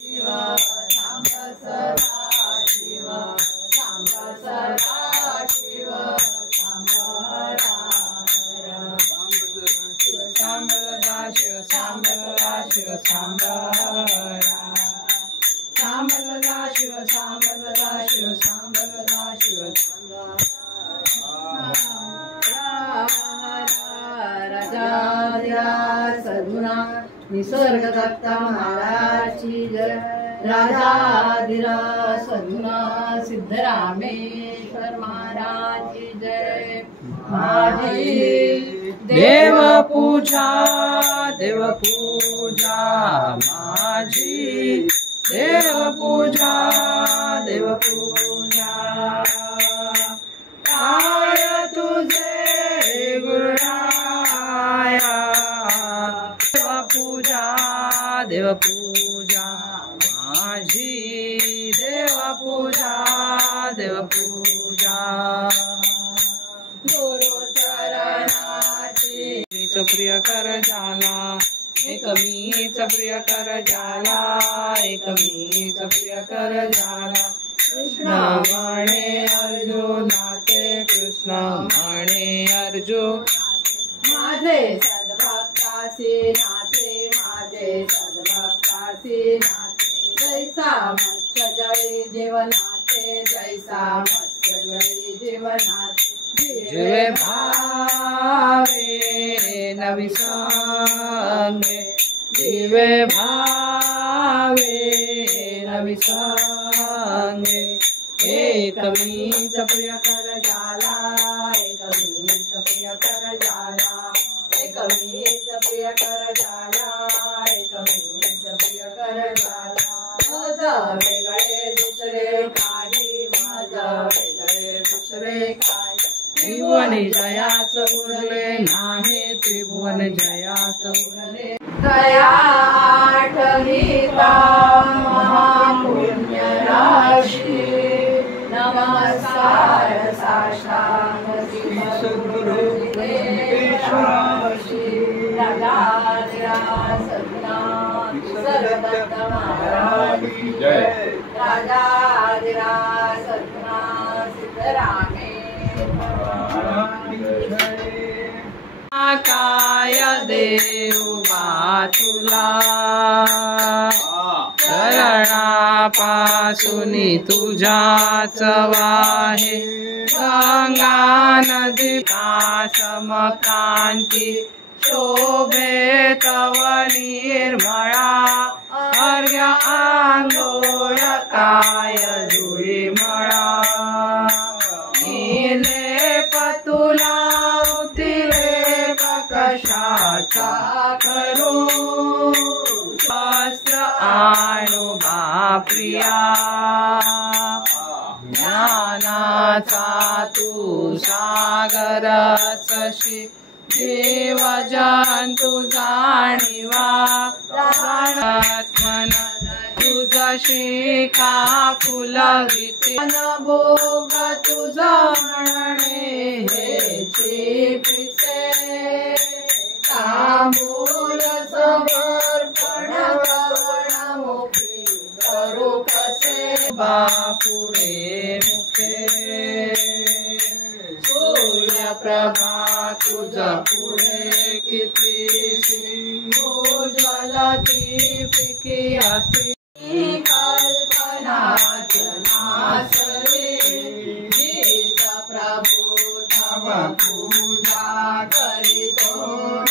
शिव सांब सदा शिव सांब सदा शिव सांब हरा शिव सांब सदा शिव सांब सदा शिव सांब हरा सांब सदा शिव सांब सदा शिव सांब सदा शिव सांब राजा सद्गुणा निसर्ग दत्ता महाराजची जय राजाधिराज सद्गुणा सिद्धरामेश्वर महाराजची जय माझी देव पूजा माझी देव पूजा काय तुझे गुरुराया देव पूजा माझी देव पूजा गुरु चरणाची प्रिय कर जाला एक मीच प्रिय कर जाला एक मीच प्रिय कर जाला कृष्ण म्हणे अर्जुनाते कृष्ण म्हणे अर्जुन माझे सद्भक्तासी नाते माझे सद्भक्तासी नाते जैसा मत्स्य जळी जीवनाते जैसा मत्स्य जळी जीवनाते जीवे भावे नविसंगे जीवे भावे नविसंगे एक मीच प्रिय कर जाला एक मीच प्रिय कर जाला एक मीच प्रिय कर जाला एक मीच प्रिय कर जाला माझा वेगळे दुसरे काही माझा वेगळे दुसरे काही त्रिभुवन जयाच उरले नाही त्रिभुवन जयाच उरले दया आठविता महापुण्य राशी नमस्कार साष्टांग सद्गुरु राजाधिराज सद्गुणा निसर्ग महाराज की जय राजाधिराज सद्गुणा सिद्धरामेश्वर काय देवा तुला चरणापासून तुझ्याच वाहे गंगा नदी समकांती शोभे तव निर्मळा अर्घ्य आंघोळ काय धुळी मळा नीले पतुला उतिले कशाचा करू शास्त्र आणू प्रिया ज्ञानाचा तू सागर सशी देव जंतु जाणीवा प्राणात्मन तुझशी का फुलविते भोग तुझा म्हणणे हेची पिसे तांबूल समर्पण कवणमुखी करू कसे बापुढे मुखे सूर्यप्रभा तुझा पुढे कितीशी उज्ज्वल दीपिकी अति कल्पना जनासरी गीत प्रभु तव पूजा करितो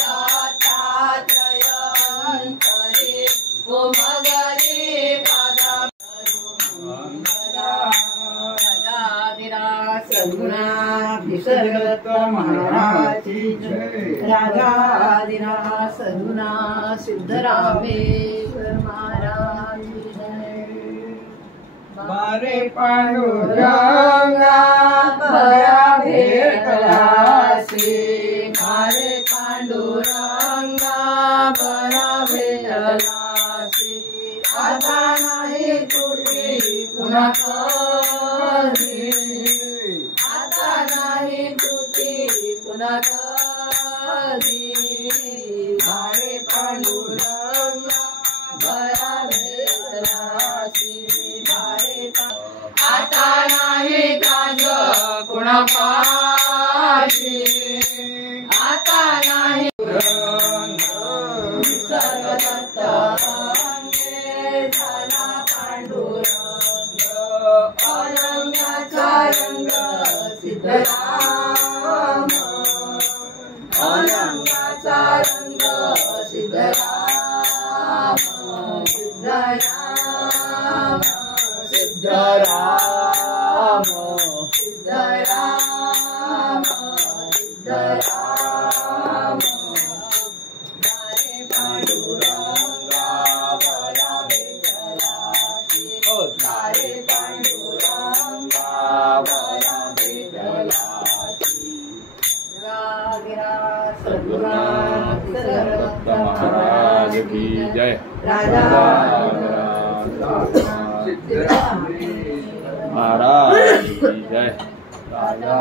दत्तात्रय अंतरी उमगरी पद सद्गुणा निसर्ग महाराजची जय राजाधिराज सद्गुणा सिद्धरामेश्वर महाराजची जय बारे पांडुरंगा बरा भेटलासी बारे पांडुरंगा बरा भेटलासी आता नाही तुटी पुन्हा कधी आता नाही तुटी पुन्हा कधी बारे पांडुरंगा बरा भेटला पाशी आता नाही निसर्गदत्त अंगे झाला पांडुरंग अनंगाचा रंग सिद्धराम अनंगाचा रंग सिद्धराम सिद्धराम सिद्धराम सिद्धराम सिद्धराम दारे पांडुरंगा बरा भेटलासी दारे पांडुरंगा बरा भेटलासी महाराज की जय। राजा महाराज की जय। राजा